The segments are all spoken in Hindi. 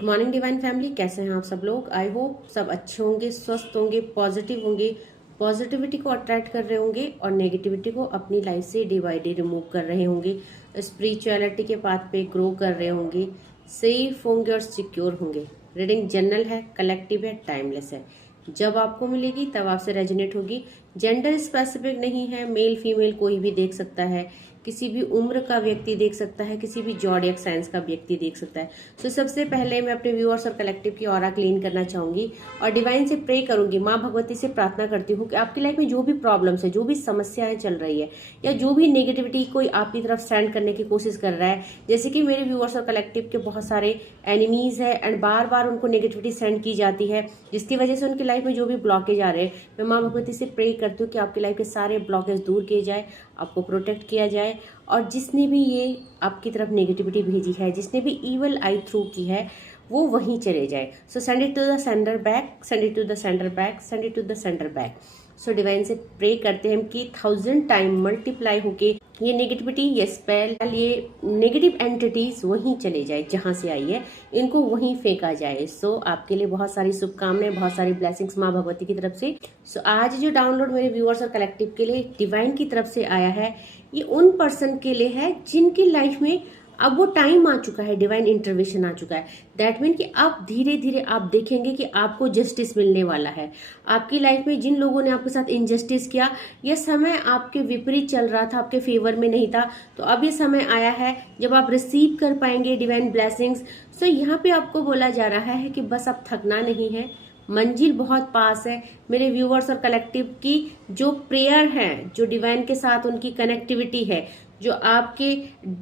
गुड मॉर्निंग डिवाइन फैमिली, कैसे हैं आप सब लोग। आई होप सब अच्छे होंगे, स्वस्थ होंगे, पॉजिटिव होंगे, पॉजिटिविटी को अट्रैक्ट कर रहे होंगे और नेगेटिविटी को अपनी लाइफ से डे बाय डे रिमूव कर रहे होंगे, स्पिरिचुअलिटी के पाथ पे ग्रो कर रहे होंगे, सेफ होंगे और सिक्योर होंगे। रीडिंग जनरल है, कलेक्टिव है, टाइमलेस है। जब आपको मिलेगी तब आपसे रेजोनेट होगी। जेंडर स्पेसिफिक नहीं है, मेल फीमेल कोई भी देख सकता है, किसी भी उम्र का व्यक्ति देख सकता है, किसी भी जॉडियक साइंस का व्यक्ति देख सकता है। तो सबसे पहले मैं अपने व्यूअर्स और कलेक्टिव की ऑरा क्लीन करना चाहूंगी और डिवाइन से प्रे करूंगी। माँ भगवती से प्रार्थना करती हूँ कि आपकी लाइफ में जो भी प्रॉब्लम्स है, जो भी समस्याएं चल रही है या जो भी नेगेटिविटी कोई आपकी तरफ सेंड करने की कोशिश कर रहा है, जैसे कि मेरे व्यूअर्स और कलेक्टिव के बहुत सारे एनिमीज है एंड बार बार उनको नेगेटिविटी सेंड की जाती है, जिसकी वजह से उनकी लाइफ में जो भी ब्लॉकेज आ रहे हैं, मैं माँ भगवती से प्रे करती हूँ कि आपकी लाइफ के सारे ब्लॉकेज दूर किए जाए, आपको प्रोटेक्ट किया जाए और जिसने भी ये आपकी तरफ नेगेटिविटी भेजी है, जिसने भी ईवल आई थ्रू की है, वो वहीं चले जाए। So send it to the sender back, send it to the sender back, send it to the sender back. So divine से प्रे करते हैं कि 1000 टाइम मल्टीप्लाई होके ये नेगेटिविटी, ये स्पेल, ये नेगेटिव एंटिटीज वहीं चले जाए जहां से आई है, इनको वहीं फेंका जाए। सो आपके लिए बहुत सारी शुभकामनाएं, बहुत सारी ब्लेसिंग्स माँ भगवती की तरफ से। सो आज जो डाउनलोड मेरे व्यूअर्स और कलेक्टिव के लिए डिवाइन की तरफ से आया है, ये उन पर्सन के लिए है जिनकी लाइफ में अब वो टाइम आ चुका है, डिवाइन इंटरवेंशन आ चुका है। दैट मीन कि अब धीरे धीरे आप देखेंगे कि आपको जस्टिस मिलने वाला है। आपकी लाइफ में जिन लोगों ने आपके साथ इनजस्टिस किया, यह समय आपके विपरीत चल रहा था, आपके फेवर में नहीं था, तो अब ये समय आया है जब आप रिसीव कर पाएंगे डिवाइन ब्लेसिंग्स। सो यहाँ पे आपको बोला जा रहा है कि बस अब थकना नहीं है, मंजिल बहुत पास है। मेरे व्यूअर्स और कलेक्टिव की जो प्रेयर है, जो डिवाइन के साथ उनकी कनेक्टिविटी है, जो आपके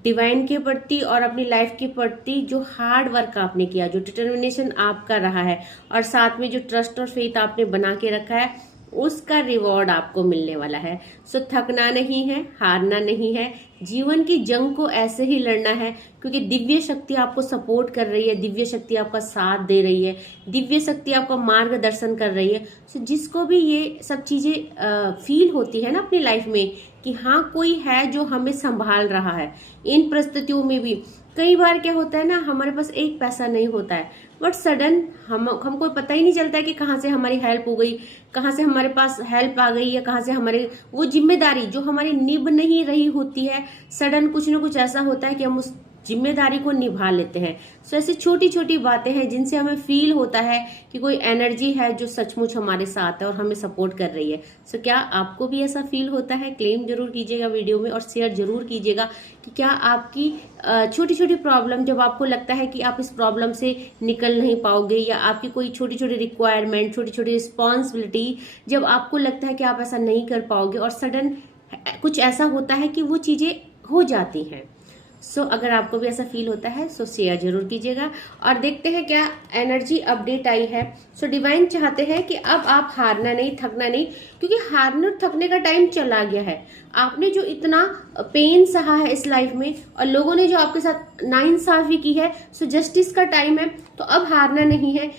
डिवाइन के प्रति और अपनी लाइफ के प्रति जो हार्ड वर्क आपने किया, जो डिटर्मिनेशन आपका रहा है और साथ में जो ट्रस्ट और फेथ आपने बना के रखा है, उसका रिवॉर्ड आपको मिलने वाला है। सो थकना नहीं है, हारना नहीं है, जीवन की जंग को ऐसे ही लड़ना है, क्योंकि दिव्य शक्ति आपको सपोर्ट कर रही है, दिव्य शक्ति आपका साथ दे रही है, दिव्य शक्ति आपका मार्गदर्शन कर रही है। सो जिसको भी ये सब चीजें फील होती है ना अपनी लाइफ में कि हाँ कोई है जो हमें संभाल रहा है इन परिस्थितियों में भी। कई बार क्या होता है ना, हमारे पास एक पैसा नहीं होता है, बट सडन हमको पता ही नहीं चलता है कि कहाँ से हमारी हेल्प हो गई, कहाँ से हमारे पास हेल्प आ गई, या कहाँ से हमारे वो जिम्मेदारी जो हमारी निभ नहीं रही होती है, सडन कुछ ना कुछ ऐसा होता है कि हम उस जिम्मेदारी को निभा लेते हैं। सो ऐसी छोटी छोटी बातें हैं जिनसे हमें फील होता है कि कोई एनर्जी है जो सचमुच हमारे साथ है और हमें सपोर्ट कर रही है। सो क्या आपको भी ऐसा फील होता है? क्लेम जरूर कीजिएगा वीडियो में और शेयर जरूर कीजिएगा कि क्या आपकी छोटी छोटी प्रॉब्लम, जब आपको लगता है कि आप इस प्रॉब्लम से निकल नहीं पाओगे, या आपकी कोई छोटी छोटी रिक्वायरमेंट, छोटी छोटी रिस्पॉन्सिबिलिटी, जब आपको लगता है कि आप ऐसा नहीं कर पाओगे और सडन कुछ ऐसा होता है कि वो चीजें हो जाती हैं। सो अगर आपको भी ऐसा फील होता है सो शेयर जरूर कीजिएगा और देखते हैं क्या एनर्जी अपडेट आई है। सो डिवाइन चाहते हैं कि अब आप हारना नहीं, थकना नहीं, क्योंकि हारने और थकने का टाइम चला गया है। आपने जो इतना पेन सहा है इस लाइफ में और लोगों ने जो आपके साथ नाइंसाफी की है, सो जस्टिस का टाइम है। तो अब हारना नहीं है,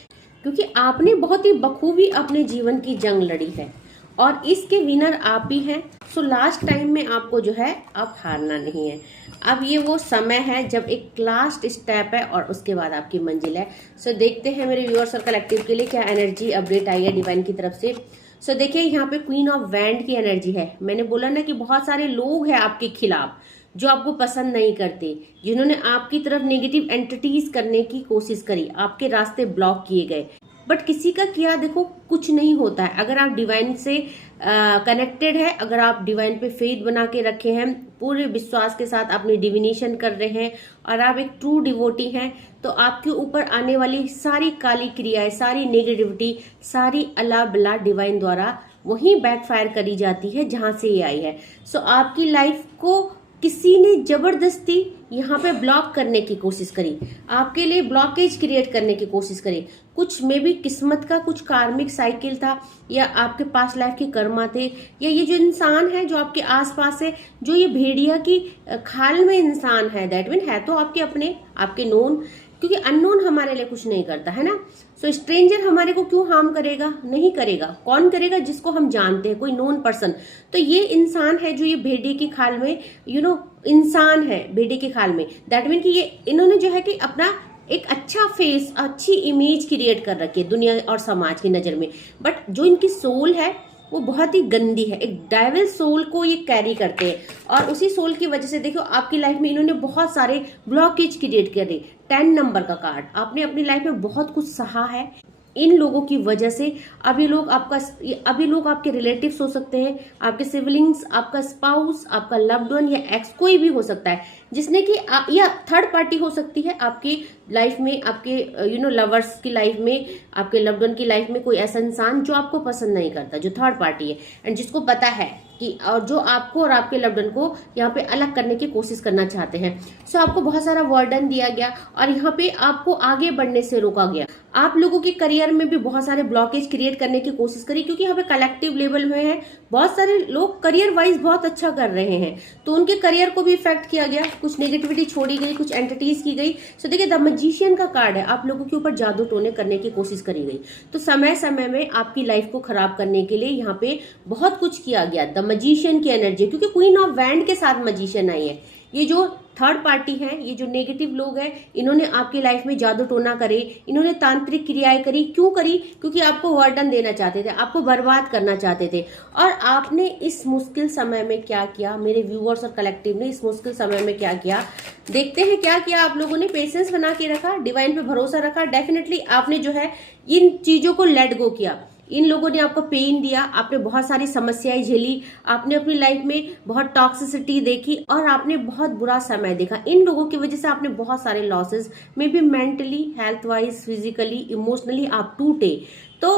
क्योंकि आपने बहुत ही बखूबी अपने जीवन की जंग लड़ी है और इसके विनर आप ही हैं। सो लास्ट टाइम में आपको जो है अब हारना नहीं है। अब ये वो समय है जब एक लास्ट स्टेप है और उसके बाद आपकी मंजिल है। सो देखते हैं मेरे व्यूअर्स और कलेक्टिव के लिए क्या एनर्जी अपडेट आई है डिवाइन की तरफ से। सो देखिए यहाँ पे क्वीन ऑफ वैंड की एनर्जी है। मैंने बोला ना कि बहुत सारे लोग हैं आपके खिलाफ जो आपको पसंद नहीं करते, जिन्होंने आपकी तरफ नेगेटिव एंटिटीज करने की कोशिश करी, आपके रास्ते ब्लॉक किए गए, बट किसी का किया देखो कुछ नहीं होता है। अगर आप डिवाइन से कनेक्टेड है, अगर आप डिवाइन पे फेथ बना के रखे हैं, पूरे विश्वास के साथ अपनी डिविनेशन कर रहे हैं और आप एक ट्रू डिवोटी हैं, तो आपके ऊपर आने वाली सारी काली क्रियाएं, सारी नेगेटिविटी, सारी अल्लाह बला डिवाइन द्वारा वहीं बैकफायर करी जाती है जहां से ये आई है। सो आपकी लाइफ को किसी ने जबरदस्ती यहाँ पे ब्लॉक करने की कोशिश करी, आपके लिए ब्लॉकेज क्रिएट करने की कोशिश करी। कुछ में भी किस्मत का कुछ कार्मिक साइकिल था, या आपके पास लाइफ के कर्मा थे, या ये जो इंसान है जो आपके आसपास है, जो ये भेड़िया की खाल में इंसान है, दैट मीन है तो आपके अपने, आपके नोन, क्योंकि अननोन हमारे लिए कुछ नहीं करता है ना। सो स्ट्रेंजर हमारे को क्यों हार्म करेगा? नहीं करेगा। कौन करेगा? जिसको हम जानते हैं, कोई नोन पर्सन। तो ये इंसान है जो ये भेड़िए की खाल में इंसान है, भेड़िए की खाल में। दैट मीन कि ये इन्होंने जो है कि अपना एक अच्छा फेस, अच्छी इमेज क्रिएट कर रखी है दुनिया और समाज की नजर में, बट जो इनकी सोल है वो बहुत ही गंदी है। एक डेविल सोल को ये कैरी करते हैं, और उसी सोल की वजह से देखो आपकी लाइफ में इन्होंने बहुत सारे ब्लॉकेज क्रिएट करे। 10 नंबर का कार्ड, आपने अपनी लाइफ में बहुत कुछ सहा है इन लोगों की वजह से। अभी लोग आपके रिलेटिव्स हो सकते हैं, आपके सिबलिंग्स, आपका स्पाउस, आपका लव्ड वन या एक्स, कोई भी हो सकता है जिसने कि या थर्ड पार्टी हो सकती है आपकी लाइफ में, आपके लवर्स की लाइफ में, आपके लव्ड वन की लाइफ में कोई ऐसा इंसान जो आपको पसंद नहीं करता, जो थर्ड पार्टी है एंड जिसको पता है कि, और जो आपको और आपके लव्ड वन को यहाँ पे अलग करने की कोशिश करना चाहते हैं। सो आपको बहुत सारा वर्डन दिया गया और यहाँ पे आपको आगे बढ़ने से रोका गया। आप लोगों के करियर में भी बहुत सारे ब्लॉकेज क्रिएट करने की कोशिश करी, क्योंकि यहाँ पे कलेक्टिव लेवल में है, बहुत सारे लोग करियर वाइज बहुत अच्छा कर रहे हैं, तो उनके करियर को भी इफेक्ट किया गया, कुछ नेगेटिविटी छोड़ी गई, कुछ एंटिटीज की गई। सो देखिए द मैजिशियन का कार्ड है, आप लोगों के ऊपर जादू टोने करने की कोशिश करी गई, तो समय समय में आपकी लाइफ को खराब करने के लिए यहाँ पे बहुत कुछ किया गया। द मैजिशियन की एनर्जी, क्योंकि क्वीन ऑफ वैंड के साथ मैजिशियन आई है। ये जो थर्ड पार्टी है, ये जो नेगेटिव लोग हैं, इन्होंने आपकी लाइफ में जादू टोना करे, इन्होंने तांत्रिक क्रियाएं करी। क्यों करी? क्योंकि आपको वर्डन देना चाहते थे, आपको बर्बाद करना चाहते थे। और आपने इस मुश्किल समय में क्या किया, मेरे व्यूअर्स और कलेक्टिव ने इस मुश्किल समय में क्या किया, देखते हैं क्या किया आप लोगों ने। पेशेंस बना के रखा, डिवाइन पे भरोसा रखा, डेफिनेटली आपने जो है इन चीजों को लेट गो किया। इन लोगों ने आपको पेन दिया, आपने बहुत सारी समस्याएं झेली, आपने अपनी लाइफ में बहुत टॉक्सिसिटी देखी और आपने बहुत बुरा समय देखा। इन लोगों की वजह से आपने बहुत सारे लॉसेस में भी, mentally, health wise, physically, emotionally आप टूटे। तो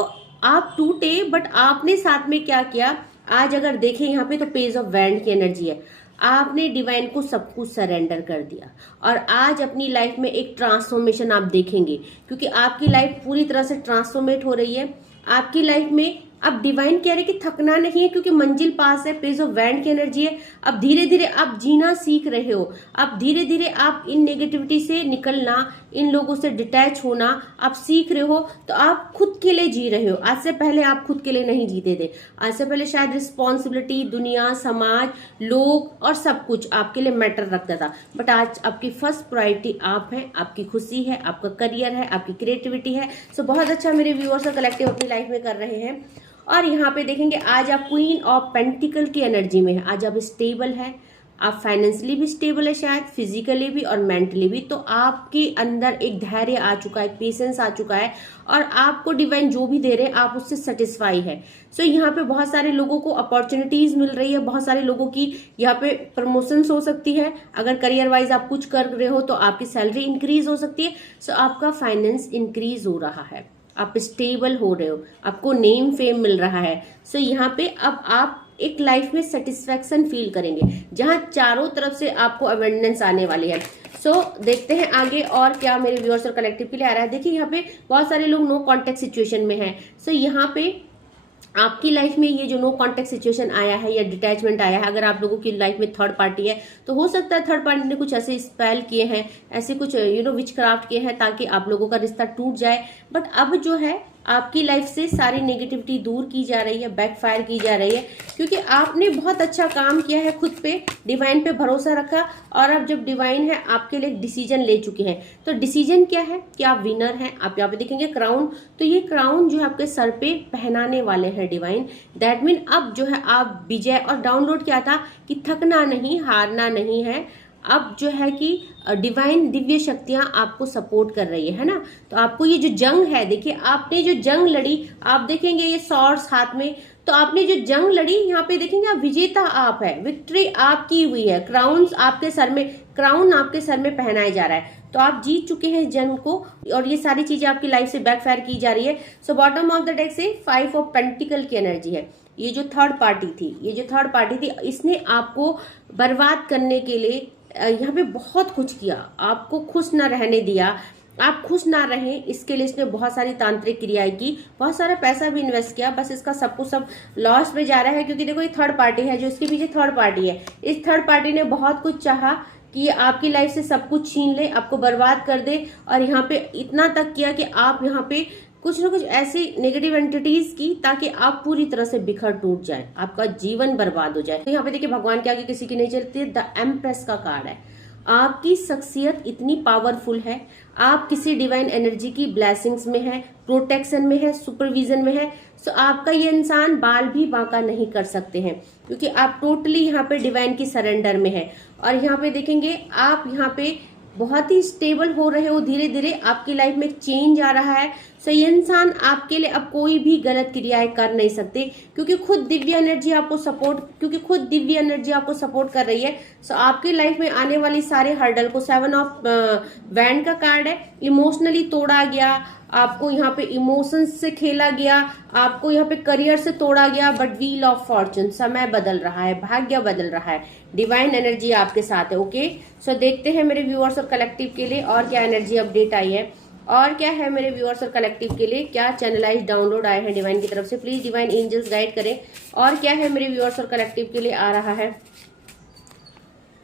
आप टूटे, बट आपने साथ में क्या किया, आज अगर देखें यहाँ पे तो पेज ऑफ वैंड की एनर्जी है। आपने डिवाइन को सब कुछ सरेंडर कर दिया और आज अपनी लाइफ में एक ट्रांसफॉर्मेशन आप देखेंगे, क्योंकि आपकी लाइफ पूरी तरह से ट्रांसफॉर्मेट हो रही है। आपकी लाइफ में अब डिवाइन कह रहे कि थकना नहीं है, क्योंकि मंजिल पास है, पेज ऑफ वैंड की एनर्जी है। अब धीरे धीरे आप जीना सीख रहे हो, अब धीरे धीरे आप इन नेगेटिविटी से निकलना, इन लोगों से डिटैच होना आप सीख रहे हो। तो आप खुद के लिए जी रहे हो, आज से पहले आप खुद के लिए नहीं जीते थे। आज से पहले शायद रिस्पॉन्सिबिलिटी, दुनिया, समाज, लोग और सब कुछ आपके लिए मैटर रखता था, बट आज आपकी फर्स्ट प्रायोरिटी आप है, आपकी खुशी है, आपका करियर है, आपकी क्रिएटिविटी है। सो बहुत अच्छा मेरे व्यूअर्स और कलेक्टिव अपनी लाइफ में कर रहे हैं। और यहाँ पे देखेंगे आज आप क्वीन ऑफ पेंटिकल की एनर्जी में है। आज आप स्टेबल है, आप फाइनेंशियली भी स्टेबल है, शायद फिजिकली भी और मेंटली भी। तो आपके अंदर एक धैर्य आ चुका है, पेशेंस आ चुका है और आपको डिवाइन जो भी दे रहे हैं आप उससे सेटिस्फाई है। सो यहाँ पे बहुत सारे लोगों को अपॉर्चुनिटीज मिल रही है, बहुत सारे लोगों की यहाँ पे प्रमोशंस हो सकती है। अगर करियर वाइज आप कुछ कर रहे हो तो आपकी सैलरी इंक्रीज हो सकती है। सो आपका फाइनेंस इंक्रीज हो रहा है, आप स्टेबल हो रहे हो, आपको नेम फेम मिल रहा है। सो यहाँ पे अब आप एक लाइफ में सेटिस्फेक्शन फील करेंगे, जहां चारों तरफ से आपको अवेंडेंस आने वाली है। सो देखते हैं आगे और क्या मेरे व्यूअर्स और कलेक्टिव के लिए आ रहा है। देखिए यहाँ पे बहुत सारे लोग नो कॉन्टेक्ट सिचुएशन में हैं। सो यहाँ पे आपकी लाइफ में ये जो नो कॉन्टेक्ट सिचुएशन आया है या डिटैचमेंट आया है, अगर आप लोगों की लाइफ में थर्ड पार्टी है तो हो सकता है थर्ड पार्टी ने कुछ ऐसे स्पेल किए हैं, ऐसे कुछ विचक्राफ्ट किए हैं ताकि आप लोगों का रिश्ता टूट जाए। बट अब जो है आपकी लाइफ से सारी नेगेटिविटी दूर की जा रही है, बैकफायर की जा रही है, क्योंकि आपने बहुत अच्छा काम किया है, खुद पे, डिवाइन पे भरोसा रखा। और अब जब डिवाइन है आपके लिए डिसीजन ले चुके हैं, तो डिसीजन क्या है कि आप विनर हैं। आप यहाँ पे देखेंगे क्राउन, तो ये क्राउन जो है आपके सर पे पहनाने वाले हैं डिवाइन। दैट मीन अब जो है आप विजय, और डाउनलोड क्या था कि थकना नहीं, हारना नहीं है। अब जो है कि डिवाइन दिव्य शक्तियां आपको सपोर्ट कर रही है ना। तो आपको ये जो जंग है, देखिए आपने जो जंग लड़ी, आप देखेंगे ये सॉर्ड्स हाथ में, तो आपने जो जंग लड़ी यहाँ पे देखेंगे आप विजेता आप है, विक्ट्री आपकी हुई है। क्राउन आपके सर में, क्राउन आपके सर में पहनाया जा रहा है, तो आप जीत चुके हैं जंग को और ये सारी चीजें आपकी लाइफ से बैकफायर की जा रही है। So bottom of the deck से 5 ऑफ पेंटिकल की एनर्जी है। ये जो थर्ड पार्टी थी, इसने आपको बर्बाद करने के लिए यहाँ पे बहुत कुछ किया, आपको खुश ना रहने दिया, आप खुश ना रहें इसके लिए इसने बहुत सारी तांत्रिक क्रियाएं की, बहुत सारा पैसा भी इन्वेस्ट किया। बस इसका सब कुछ सब लॉस में जा रहा है, क्योंकि देखो ये थर्ड पार्टी है, जो इसके पीछे थर्ड पार्टी है, इस थर्ड पार्टी ने बहुत कुछ चाहा कि आपकी लाइफ से सब कुछ छीन ले, आपको बर्बाद कर दे। और यहाँ पे इतना तक किया कि आप यहाँ पे कुछ ना कुछ ऐसी नेगेटिव एंटिटीज की ताकि आप पूरी तरह से बिखर टूट जाए, आपका जीवन बर्बाद हो जाए। तो यहाँ पे देखिए भगवान के आगे किसी की नहीं चलती, द एम्प्रेस का कार्ड है। आपकी शख्सियत इतनी पावरफुल है, आप किसी डिवाइन एनर्जी की ब्लेसिंग्स में है, प्रोटेक्शन में है, सुपरविजन में है। सो आपका ये इंसान बाल भी बांका नहीं कर सकते हैं, क्योंकि आप टोटली यहाँ पे डिवाइन की सरेंडर में है। और यहाँ पे देखेंगे आप यहाँ पे बहुत ही स्टेबल हो रहे हो, धीरे धीरे आपकी लाइफ में चेंज आ रहा है। सो ये इंसान आपके लिए अब कोई भी गलत क्रियाएं कर नहीं सकते, क्योंकि खुद दिव्य एनर्जी आपको सपोर्ट कर रही है। सो आपकी लाइफ में आने वाली सारे हर्डल को 7 ऑफ वैंड का कार्ड है, इमोशनली तोड़ा गया, आपको यहाँ पे इमोशंस से खेला गया, आपको यहाँ पे करियर से तोड़ा गया, बट व्हील ऑफ फॉर्चून, समय बदल रहा है, भाग्य बदल रहा है, डिवाइन एनर्जी आपके साथ है। ओके, सो देखते हैं मेरे व्यूअर्स और कलेक्टिव के लिए और क्या एनर्जी अपडेट आई है, और क्या है मेरे व्यूअर्स और कलेक्टिव के लिए, क्या चैनलाइज डाउनलोड आए हैं डिवाइन की तरफ से। प्लीज डिवाइन एंजल्स गाइड करें, और क्या है मेरे व्यूअर्स और कलेक्टिव के लिए आ रहा है।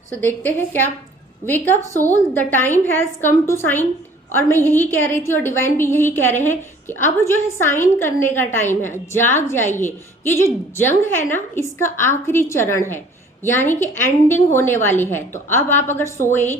सो देखते हैं क्या। Wake up soul, the time has come to shine. और मैं यही कह रही थी और डिवाइन भी यही कह रहे हैं कि अब जो है साइन करने का टाइम है, जाग जाइए। ये जो जंग है ना, इसका आखिरी चरण है, यानी कि एंडिंग होने वाली है। तो अब आप अगर सोए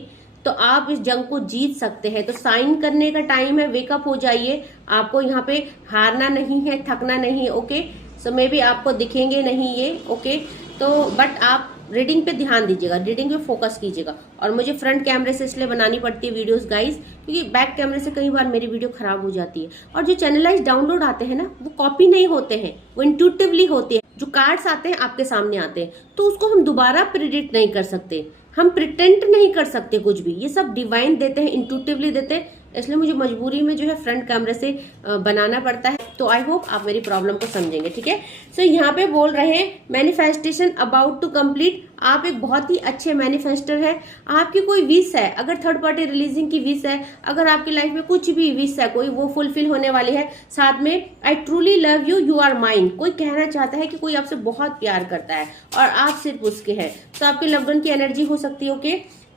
तो आप इस जंग को जीत सकते हैं। तो साइन करने का टाइम है, वेकअप हो जाइए। आपको यहाँ पे हारना नहीं है, थकना नहीं है। ओके, सो मे बी आपको दिखेंगे नहीं ये, ओके, तो बट आप रीडिंग पे ध्यान दीजिएगा, रीडिंग पे फोकस कीजिएगा। और मुझे फ्रंट कैमरे से इसलिए बनानी पड़ती है वीडियोस गाइस, क्योंकि बैक कैमरे से कई बार मेरी वीडियो खराब हो जाती है। और जो चैनलाइज डाउनलोड आते हैं ना, वो कॉपी नहीं होते हैं, वो इंट्यूटिवली होते हैं। जो कार्ड्स आते हैं आपके सामने आते हैं, तो उसको हम दोबारा प्रेडिक्ट नहीं कर सकते, हम प्रिटेंड नहीं कर सकते कुछ भी। ये सब डिवाइन देते हैं, इंट्यूटिवली देते हैं, इसलिए मुझे मजबूरी में जो है फ्रंट कैमरे से बनाना पड़ता है। तो आई होप आप मेरी प्रॉब्लम को समझेंगे, ठीक है। सो यहाँ पे बोल रहे हैं मैनिफेस्टेशन अबाउट टू कंप्लीट। आप एक बहुत ही अच्छे मैनिफेस्टर है। आपकी कोई विश है, अगर थर्ड पार्टी रिलीजिंग की विश है, अगर आपकी लाइफ में कुछ भी विश है कोई, वो फुलफिल होने वाली है। साथ में I truly love you, you are mine. कोई कहना चाहता है कि कोई आपसे बहुत प्यार करता है और आप सिर्फ उसके हैं। तो आपके लव्ड वन की एनर्जी हो सकती है। ओके,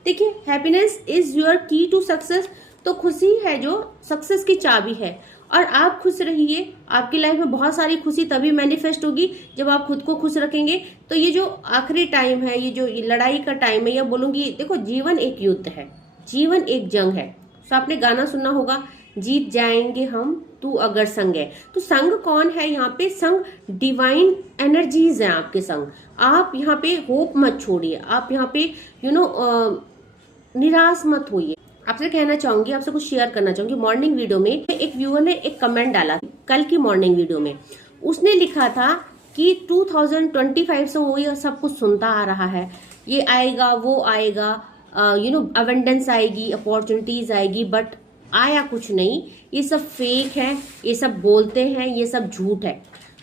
देखिए, हैप्पीनेस इज योर की टू सक्सेस। तो खुशी है जो सक्सेस की चाबी है, और आप खुश रहिए। आपकी लाइफ में बहुत सारी खुशी तभी मैनिफेस्ट होगी जब आप खुद को खुश रखेंगे। तो ये जो आखिरी टाइम है, ये जो लड़ाई का टाइम है, या बोलूंगी, देखो, जीवन एक युद्ध है, जीवन एक जंग है। तो आपने गाना सुना होगा, जीत जाएंगे हम तू अगर संग है। तो संग कौन है यहाँ पे? संग डिवाइन एनर्जीज है आपके संग। आप यहाँ पे होप मत छोड़िए, आप यहाँ पे निराश मत होइए। आपसे कहना चाहूंगी, आपसे कुछ शेयर करना चाहूंगी। मॉर्निंग वीडियो में एक व्यूअर ने एक कमेंट डाला, कल की मॉर्निंग वीडियो में उसने लिखा था कि 2025 से वो ये सब कुछ सुनता आ रहा है, ये आएगा वो आएगा, अवेंडेंस आएगी, अपॉर्चुनिटीज आएगी, बट आया कुछ नहीं। ये सब फेक है, ये सब बोलते हैं, ये सब झूठ है।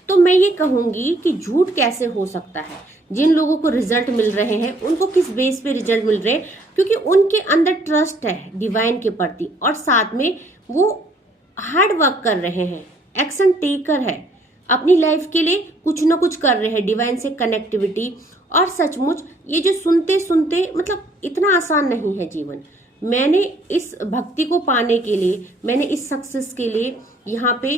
तो मैं ये कहूंगी कि झूठ कैसे हो सकता है? जिन लोगों को रिजल्ट मिल रहे हैं उनको किस बेस पे रिजल्ट मिल रहे हैं? क्योंकि उनके अंदर ट्रस्ट है डिवाइन के प्रति, और साथ में वो हार्ड वर्क कर रहे हैं, एक्शन टेकर है, अपनी लाइफ के लिए कुछ ना कुछ कर रहे हैं, डिवाइन से कनेक्टिविटी। और सचमुच ये जो सुनते सुनते, मतलब इतना आसान नहीं है जीवन। मैंने इस भक्ति को पाने के लिए, मैंने इस सक्सेस के लिए यहाँ पे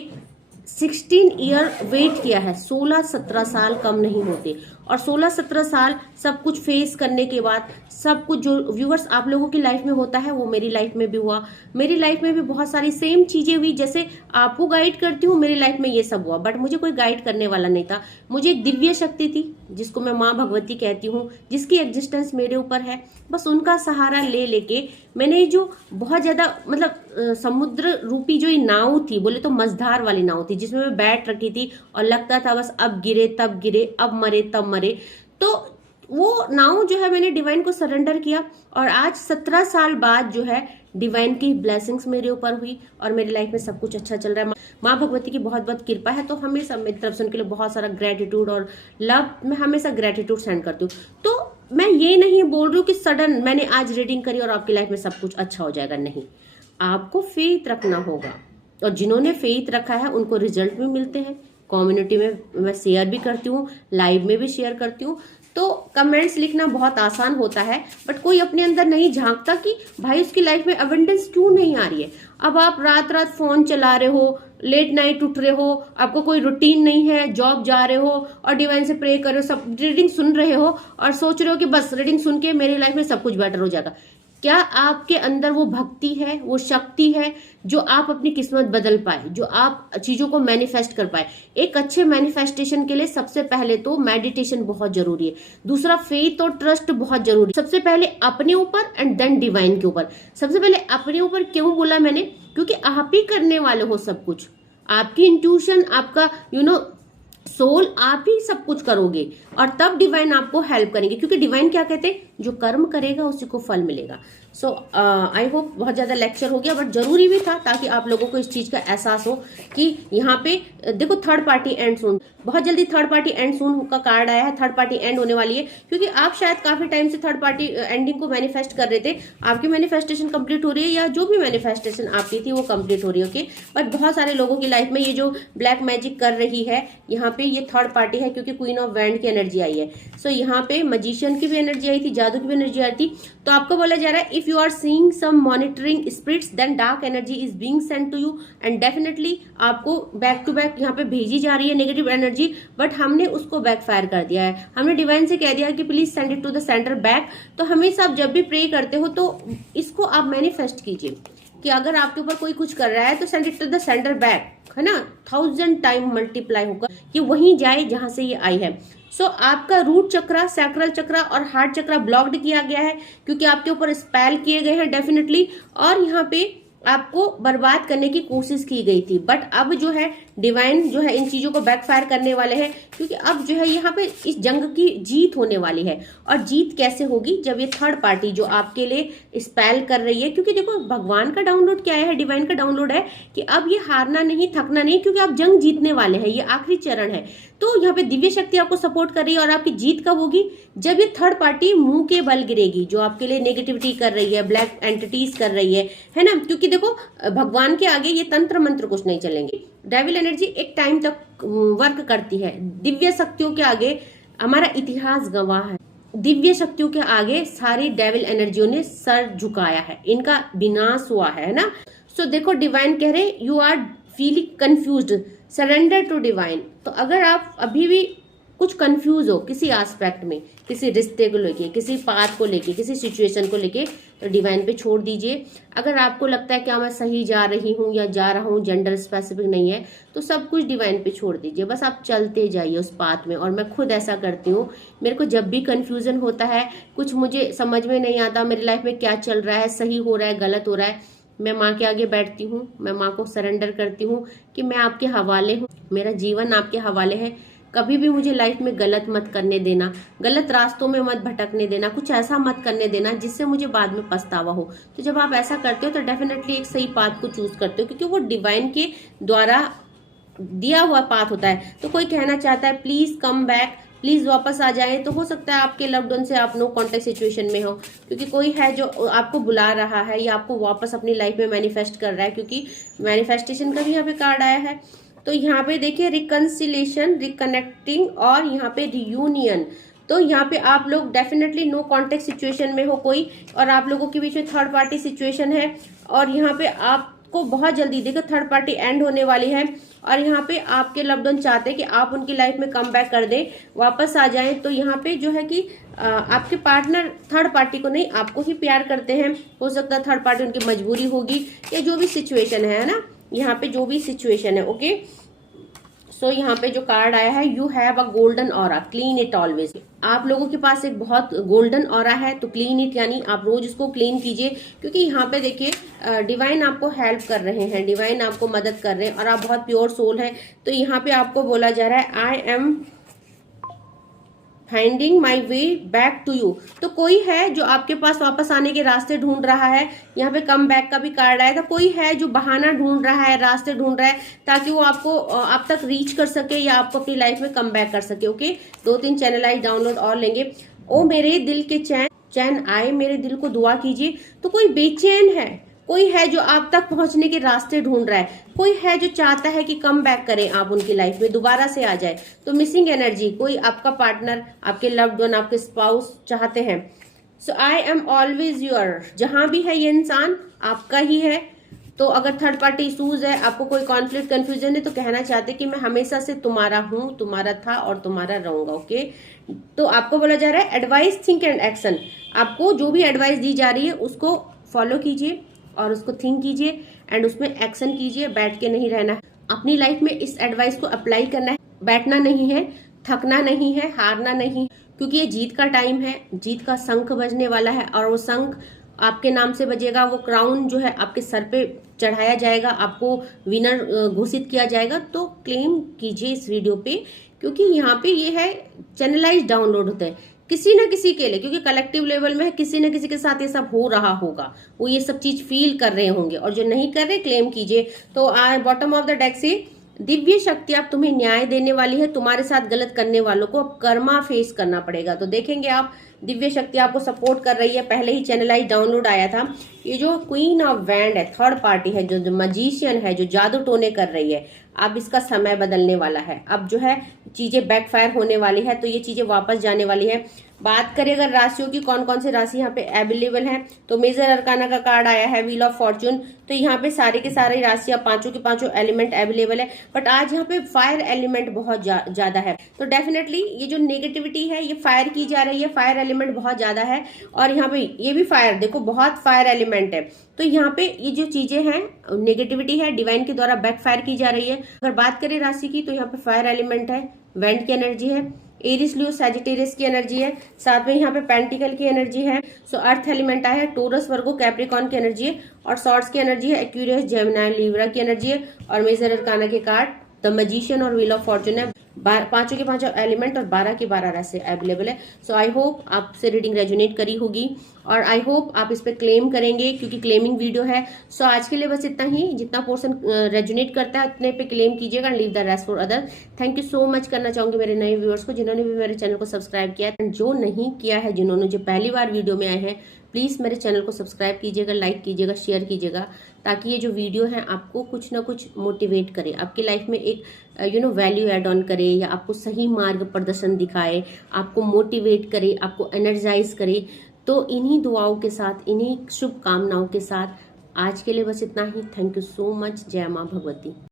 16 ईयर वेट किया है। 16-17 साल कम नहीं होते, और 16-17 साल सब कुछ फेस करने के बाद, सब कुछ जो व्यूअर्स आप लोगों की लाइफ में होता है वो मेरी लाइफ में भी हुआ। मेरी लाइफ में भी बहुत सारी सेम चीजें हुई, जैसे आपको गाइड करती हूँ, मेरी लाइफ में ये सब हुआ। बट मुझे कोई गाइड करने वाला नहीं था। मुझे एक दिव्य शक्ति थी जिसको मैं माँ भगवती कहती हूँ, जिसकी एग्जिस्टेंस मेरे ऊपर है। बस उनका सहारा ले लेके मैंने जो बहुत ज्यादा, मतलब समुद्र रूपी जो ये नाव थी, बोले तो मझधार वाली नाव थी, जिसमें मैं बैठ रखी थी और लगता था बस अब गिरे तब गिरे, अब मरे तब मरे। तो वो नाव जो है, मैंने डिवाइन को सरेंडर किया, और आज 17 साल बाद जो है डिवाइन की ब्लेसिंग्स मेरे ऊपर हुई और मेरी लाइफ में सब कुछ अच्छा चल रहा है। माँ भगवती की बहुत बहुत कृपा है। तो हमेशा मेरी तरफ से उनके लिए बहुत सारा ग्रेटिट्यूड और लव, मैं हमेशा ग्रेटिट्यूड सेंड करती हूँ। तो मैं ये नहीं बोल रही हूँ कि सडन मैंने आज रीडिंग करी और आपकी लाइफ में सब कुछ अच्छा हो जाएगा, नहीं। आपको फेथ रखना होगा, और जिन्होंने फेथ रखा है उनको रिजल्ट भी मिलते हैं। कम्युनिटी में मैं शेयर भी करती हूँ, लाइव में भी शेयर करती हूँ। तो कमेंट्स लिखना बहुत आसान होता है, बट कोई अपने अंदर नहीं झांकता कि भाई उसकी लाइफ में अबंडेंस क्यों नहीं आ रही है। अब आप रात रात फोन चला रहे हो, लेट नाइट उठ रहे हो, आपको कोई रूटीन नहीं है, जॉब जा रहे हो और डिवाइन से प्रे कर रहे हो, सब रीडिंग सुन रहे हो और सोच रहे हो कि बस रीडिंग सुन के मेरी लाइफ में सब कुछ बेटर हो जाएगा। क्या आपके अंदर वो भक्ति है, वो शक्ति है जो आप अपनी किस्मत बदल पाए, जो आप चीजों को मैनिफेस्ट कर पाए। एक अच्छे मैनिफेस्टेशन के लिए सबसे पहले तो मेडिटेशन बहुत जरूरी है, दूसरा फेथ और ट्रस्ट बहुत जरूरी है। सबसे पहले अपने ऊपर एंड देन डिवाइन के ऊपर। सबसे पहले अपने ऊपर क्यों बोला मैंने, क्योंकि आप ही करने वाले हो सब कुछ। आपकी इंट्यूशन, आपका सोल, आप ही सब कुछ करोगे और तब डिवाइन आपको हेल्प करेंगे, क्योंकि डिवाइन क्या कहते हैं, जो कर्म करेगा उसी को फल मिलेगा। सो आई होप बहुत ज्यादा लेक्चर हो गया, बट जरूरी भी था ताकि आप लोगों को इस चीज का एहसास हो कि यहाँ पे देखो थर्ड पार्टी एंड सून, बहुत जल्दी थर्ड पार्टी एंड सून का कार्ड आया है। थर्ड पार्टी एंड होने वाली है, क्योंकि आप शायद काफी टाइम से थर्ड पार्टी एंडिंग को मैनिफेस्ट कर रहे थे। आपकी मैनिफेस्टेशन कंप्लीट हो रही है, या जो भी मैनिफेस्टेशन आपकी थी वो कंप्लीट हो रही है। ओके, बट बहुत सारे लोगों की लाइफ में ये जो ब्लैक मैजिक कर रही है, यहाँ पे ये थर्ड पार्टी है, क्योंकि क्वीन ऑफ वैंड की एनर्जी आई है। सो यहाँ पे मजिशियन की भी एनर्जी आई थी, जादू की भी एनर्जी आई थी। तो आपको बोला जा रहा है if you are seeing some monitoring spirits then dark energy is being sent to you, and definitely आपको बैक टू बैक यहाँ पे भेजी जा रही है नेगेटिव एनर्जी, बट हमने उसको बैकफायर कर दिया है। हमने डिवाइन से कह दिया है कि please send it to the centre back. तो हमेशा आप जब भी प्रे करते हो तो इसको आप मैनिफेस्ट कीजिए कि अगर आपके ऊपर कोई कुछ कर रहा है तो send it to the centre back, है ना, 1000 टाइम मल्टीप्लाई होकर कि वहीं जाए जहां से ये आई है। सो आपका रूट चक्रा, सैक्रल चक्रा और हार्ट चक्रा ब्लॉक्ड किया गया है, क्योंकि आपके ऊपर स्पेल किए गए हैं डेफिनेटली, और यहाँ पे आपको बर्बाद करने की कोशिश की गई थी। बट अब जो है डिवाइन जो है इन चीजों को बैकफायर करने वाले हैं, क्योंकि अब जो है यहाँ पे इस जंग की जीत होने वाली है। और जीत कैसे होगी, जब ये थर्ड पार्टी जो आपके लिए स्पेल कर रही है, क्योंकि देखो भगवान का डाउनलोड क्या है, डिवाइन का डाउनलोड है कि अब ये हारना नहीं, थकना नहीं, क्योंकि आप जंग जीतने वाले हैं, ये आखिरी चरण है। तो यहाँ पे दिव्य शक्ति आपको सपोर्ट कर रही है, और आपकी जीत कब होगी, जब ये थर्ड पार्टी मुंह के बल गिरेगी, जो आपके लिए नेगेटिविटी कर रही है, ब्लैक एंटिटीज कर रही है ना। क्योंकि देखो भगवान के आगे ये तंत्र मंत्र कुछ नहीं चलेंगे। डेविल एनर्जी एक टाइम तक वर्क करती है, दिव्य शक्तियों के आगे हमारा इतिहास गवाह है। दिव्य शक्तियों के आगे सारी डेविल एनर्जियों ने सर झुकाया है, इनका विनाश हुआ है ना। सो देखो डिवाइन कह रहे you are feeling confused, surrender to divine. तो अगर आप अभी भी कुछ कंफ्यूज हो किसी एस्पेक्ट में, किसी रिश्ते को लेके, किसी पाथ को लेके, किसी सिचुएशन को लेके, तो डिवाइन पे छोड़ दीजिए। अगर आपको लगता है कि मैं सही जा रही हूँ या जा रहा हूँ, जेंडर स्पेसिफिक नहीं है, तो सब कुछ डिवाइन पे छोड़ दीजिए। बस आप चलते जाइए उस पाथ में। और मैं खुद ऐसा करती हूँ, मेरे को जब भी कंफ्यूजन होता है, कुछ मुझे समझ में नहीं आता मेरी लाइफ में क्या चल रहा है, सही हो रहा है, गलत हो रहा है, मैं माँ के आगे बैठती हूँ, मैं माँ को सरेंडर करती हूँ कि मैं आपके हवाले हूँ, मेरा जीवन आपके हवाले है। कभी भी मुझे लाइफ में गलत मत करने देना, गलत रास्तों में मत भटकने देना, कुछ ऐसा मत करने देना जिससे मुझे बाद में पछतावा हो। तो जब आप ऐसा करते हो तो डेफिनेटली एक सही पाथ को चूज करते हो, क्योंकि वो डिवाइन के द्वारा दिया हुआ पाथ होता है। तो कोई कहना चाहता है प्लीज कम बैक, प्लीज वापस आ जाए, तो हो सकता है आपके लव्ड वन से आप नो कॉन्टेक्ट सिचुएशन में हो, क्योंकि कोई है जो आपको बुला रहा है या आपको वापस अपनी लाइफ में मैनिफेस्ट कर रहा है, क्योंकि मैनिफेस्टेशन का भी यहाँ पे कार्ड आया है। तो यहाँ पे देखिए रिकंसिलेशन, रिकनेक्टिंग और यहाँ पे रियूनियन। तो यहाँ पे आप लोग डेफिनेटली नो कॉन्टेक्ट सिचुएशन में हो कोई, और आप लोगों के बीच में थर्ड पार्टी सिचुएशन है, और यहाँ पे आपको बहुत जल्दी देखो थर्ड पार्टी एंड होने वाली है। और यहाँ पे आपके लव्ड वन चाहते हैं कि आप उनकी लाइफ में कम बैक कर दें, वापस आ जाएं। तो यहाँ पे जो है कि आपके पार्टनर थर्ड पार्टी को नहीं, आपको ही प्यार करते हैं। हो सकता है थर्ड पार्टी उनकी मजबूरी होगी, या जो भी सिचुएशन है ना, यहाँ पे जो भी सिचुएशन है। ओके, सो यहाँ पे जो कार्ड आया है, you have a golden aura, clean it always. आप लोगों के पास एक बहुत गोल्डन ऑरा है, तो क्लीन इट यानी आप रोज इसको क्लीन कीजिए, क्योंकि यहाँ पे देखिए डिवाइन आपको हेल्प कर रहे हैं, डिवाइन आपको मदद कर रहे हैं, और आप बहुत प्योर सोल है। तो यहाँ पे आपको बोला जा रहा है I am finding my way back to you. तो कोई है जो आपके पास वापस आने के रास्ते ढूंढ रहा है। यहाँ पे कम बैक का भी कार्ड आया था, कोई है जो बहाना ढूंढ रहा है, रास्ते ढूंढ रहा है, ताकि वो आपको आप तक रीच कर सके या आपको अपनी लाइफ में कम बैक कर सके। ओके, 2-3 चैनलाइज डाउनलोड और लेंगे। ओ मेरे दिल के चैन, चैन आए मेरे दिल को दुआ कीजिए। तो कोई बेचैन है, कोई है जो आप तक पहुंचने के रास्ते ढूंढ रहा है, कोई है जो चाहता है कि कम बैक करें आप उनकी लाइफ में, दोबारा से आ जाए। तो मिसिंग एनर्जी, कोई आपका पार्टनर, आपके लव्ड वन, आपके स्पाउस चाहते हैं। सो आई एम ऑलवेज योर, जहां भी है ये इंसान आपका ही है, तो अगर थर्ड पार्टी इशूज है, आपको कोई कॉन्फ्लिक्ट कंफ्यूजन है, तो कहना चाहते कि मैं हमेशा से तुम्हारा हूं, तुम्हारा था और तुम्हारा रहूंगा। ओके, तो आपको बोला जा रहा है एडवाइस, थिंक एंड एक्शन। आपको जो भी एडवाइस दी जा रही है उसको फॉलो कीजिए और उसको थिंक कीजिए एंड उसमें एक्शन कीजिए। बैठ के नहीं रहना है, अपनी लाइफ में इस एडवाइस को अप्लाई करना है। बैठना नहीं है, थकना नहीं है, हारना नहीं, क्योंकि ये जीत का टाइम है। जीत का शंख बजने वाला है और वो शंख आपके नाम से बजेगा। वो क्राउन जो है आपके सर पे चढ़ाया जाएगा, आपको विनर घोषित किया जाएगा। तो क्लेम कीजिए इस वीडियो पे, क्योंकि यहाँ पे ये है चैनलाइज डाउनलोड होता है किसी ना किसी के लिए, क्योंकि कलेक्टिव लेवल में है, किसी ना किसी के साथ ये सब हो रहा होगा, वो ये सब चीज फील कर रहे होंगे। और जो नहीं कर रहे क्लेम कीजिए। तो बॉटम ऑफ द डेक से दिव्य शक्ति आप तुम्हें न्याय देने वाली है। तुम्हारे साथ गलत करने वालों को अब कर्मा फेस करना पड़ेगा। तो देखेंगे आप, दिव्य शक्ति आपको सपोर्ट कर रही है। पहले ही चैनलाइज डाउनलोड आया था। ये जो क्वीन ऑफ वैंड है, थर्ड पार्टी है, जो मजिशियन है, जो जादू टोने कर रही है, अब इसका समय बदलने वाला है। अब जो है चीजें बैकफायर होने वाली है, तो ये चीजें वापस जाने वाली है। बात करें अगर राशियों की, कौन कौन सी राशि यहाँ पे अवेलेबल है, तो मेजर अरकाना का कार्ड आया है, व्हील ऑफ फॉर्च्यून। तो यहाँ पे सारे के सारे राशियां, पांचों के पांचों एलिमेंट अवेलेबल है। बट आज यहाँ पे फायर एलिमेंट बहुत ज्यादा है। तो डेफिनेटली ये जो नेगेटिविटी है ये फायर की जा रही है, फायर एलिमेंट बहुत ज्यादा है। और यहाँ पे ये भी फायर, देखो बहुत फायर एलिमेंट है। तो यहाँ पे ये जो चीजें हैं, नेगेटिविटी है, डिवाइन के द्वारा बैकफायर की जा रही है। अगर बात करें राशि की, तो यहाँ पे फायर एलिमेंट है, वेंट की एनर्जी है, एरिस लियो सैजिटेरियस की एनर्जी है, साथ में यहाँ पे पेंटिकल की एनर्जी है। सो अर्थ एलिमेंट आया है, टोरस वर्गो कैप्रिकॉन की एनर्जी है, और सॉर्ड्स की एनर्जी है, एक्यूरियस जेमिनी लिब्रा की एनर्जी है, और मेजर अरकाना के कार्ड द मैजिशियन और व्हील ऑफ फॉर्च्यून है। पांचों के पांचों एलिमेंट और 12 की 12 राशि अवेलेबल है। सो आई होप आपसे रीडिंग रेजोनेट करी होगी और आई होप आप इस पे क्लेम करेंगे, क्योंकि क्लेमिंग वीडियो है। सो आज के लिए बस इतना ही। जितना पोर्शन रेजोनेट करता है उतने पे क्लेम कीजिएगा, leave the rest for other. Thank you so much करना चाहूंगी मेरे नए व्यूअर्स को, जिन्होंने भी मेरे चैनल को सब्सक्राइब किया है। जो नहीं किया है, जिन्होंने जो पहली बार वीडियो में आए हैं, प्लीज मेरे चैनल को सब्सक्राइब कीजिएगा, लाइक कीजिएगा, शेयर कीजिएगा, ताकि ये जो वीडियो है आपको कुछ ना कुछ मोटिवेट करे, आपकी लाइफ में एक वैल्यू एड ऑन करे, या आपको सही मार्ग प्रदर्शन दिखाए, आपको मोटिवेट करे, आपको एनर्जाइज करे। तो इन्हीं दुआओं के साथ, इन्हीं शुभकामनाओं के साथ आज के लिए बस इतना ही। Thank you so much. जय माँ भगवती।